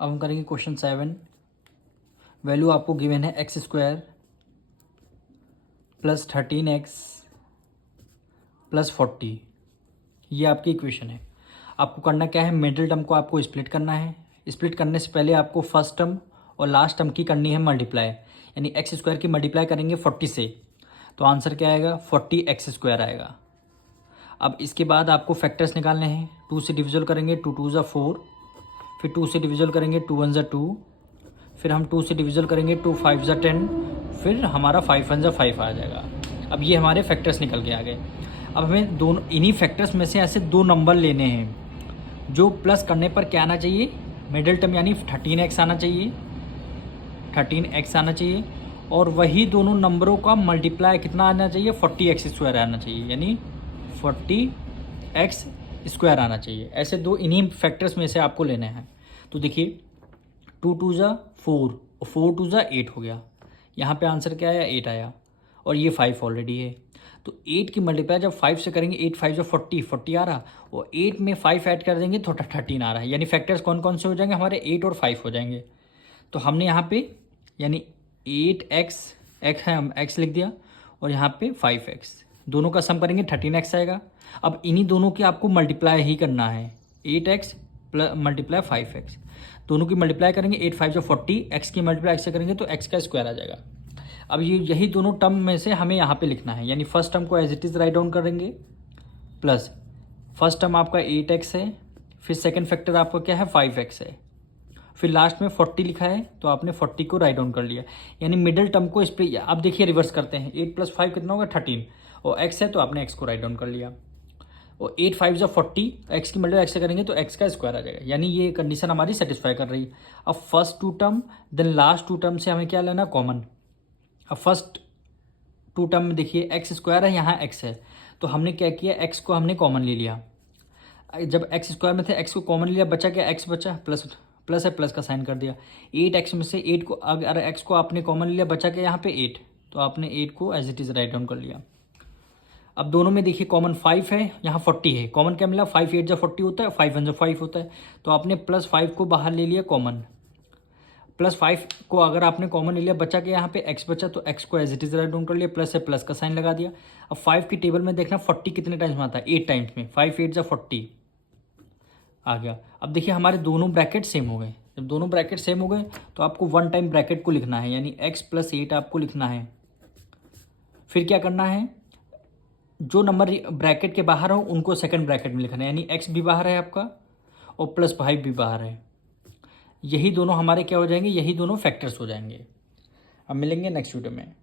अब हम करेंगे क्वेश्चन 7। वैल्यू आपको गिवन है x square plus 13x plus 40। ये आपकी इक्वेशन है। आपको करना क्या है, मिडिल टर्म को आपको स्प्लिट करना है। स्प्लिट करने से पहले आपको फर्स्ट टर्म और लास्ट टर्म की करनी है मल्टीप्लाई, यानी एक्स स्क्वायर की मल्टीप्लाई करेंगे 40 से, तो आंसर क्या आएगा, 40x² आएगा। अब इसके बाद आपको फैक्टर्स निकालने हैं। 2 से डिविजल करेंगे, 2 2 ज़ा 4, फिर 2 से डिविजल करेंगे, 2 1 ज़ा 2, फिर हम 2 से डिविजल करेंगे, 2 5 ज़ा 10, फिर हमारा 5 1 ज़ा 5 आ जाएगा। अब ये हमारे फैक्टर्स निकल के आ गए। अब हमें दोनों इन्हीं फैक्टर्स में से ऐसे दो नंबर लेने हैं जो प्लस करने पर क्या आना चाहिए, मिडिल टर्म यानी 13x आना चाहिए, 13x आना चाहिए, और वही दोनों नंबरों का मल्टीप्लाई कितना आना चाहिए, 40x² आना चाहिए, यानी 40x² आना चाहिए। ऐसे दो इन्हीं फैक्टर्स में से आपको लेने हैं। तो देखिए 2 2 ज़ा 4 और 4 2 ज़ा 8 हो गया। यहाँ पे आंसर क्या आया, 8 आया, और ये 5 ऑलरेडी है। तो 8 की मल्टीप्लाई जब 5 से करेंगे, 8 5 ज़ा 40 आ रहा, और 8 में 5 ऐड कर देंगे तो 13 आ रहा है। यानी फैक्टर्स कौन कौन से हो जाएंगे हमारे, 8 और 5 हो जाएंगे। तो हमने यहाँ पे यानी 8x x है, हम x लिख दिया, और यहाँ पे 5x, दोनों का सम करेंगे 13x आएगा। अब इन्हीं दोनों की आपको मल्टीप्लाई ही करना है, 8x प्लस मल्टीप्लाई 5x, दोनों की मल्टीप्लाई करेंगे, 8 5 जो 40, x की मल्टीप्लाई x से करेंगे तो x का स्क्वायर आ जाएगा। अब ये यही दोनों टर्म में से हमें यहाँ पे लिखना है, यानी फर्स्ट टर्म को as it is write down करेंगे, प्लस फर्स्ट टर्म आपका 8x है, फिर सेकेंड फैक्टर आपका क्या है 5x है, फिर लास्ट में 40 लिखा है तो आपने 40 को राइट डाउन कर लिया, यानी मिडिल टर्म को इस पर। अब देखिए रिवर्स करते हैं, 8 + 5 कितना होगा 13, और x है तो आपने x को राइट डाउन कर लिया, और 8 5 ज़ा 40, x की मल्टीप्लाई x से करेंगे तो x का स्क्वायर आ जाएगा, यानी ये कंडीशन हमारी सेटिस्फाई कर रही है। अब first 2 term then last 2 term से हमें क्या लेना, कॉमन। अब फर्स्ट 2 टर्म में देखिए x² है, यहाँ x है, तो हमने क्या किया, x को हमने कॉमन ले लिया। जब x² में थे x को कॉमन लिया, बचा क्या, x बचा, प्लस है, प्लस का साइन कर दिया। 8x में से 8 को, अगर x को आपने कॉमन लिया, बचा क्या यहाँ पे 8, तो आपने 8 को as it is write down कर लिया। अब दोनों में देखिए कॉमन 5 है, यहाँ 40 है, कॉमन क्या मिला, 5 8 ज़ा 40 होता है, 5 1 ज़ा 5 होता है, तो आपने +5 को बाहर ले लिया कॉमन, +5 को अगर आपने कॉमन ले लिया, बचा के यहाँ पे x बचा, तो x को as it is write down कर लिया, प्लस है, प्लस का साइन लगा दिया। अब 5 की टेबल में देखना 40 कितने टाइम्स में आता है, 8 टाइम्स में, 5 8 ज़ा 40 आ गया। अब देखिए हमारे दोनों ब्रैकेट सेम हो गए। जब दोनों ब्रैकेट सेम हो गए तो आपको 1 टाइम ब्रैकेट को लिखना है, यानी x + 8 आपको लिखना है। फिर क्या करना है, जो नंबर ब्रैकेट के बाहर हो उनको सेकंड ब्रैकेट में लिखना है, यानी x भी बाहर है आपका और +5 भी बाहर है। यही दोनों हमारे क्या हो जाएंगे, यही दोनों फैक्टर्स हो जाएंगे। अब मिलेंगे नेक्स्ट वीडियो में।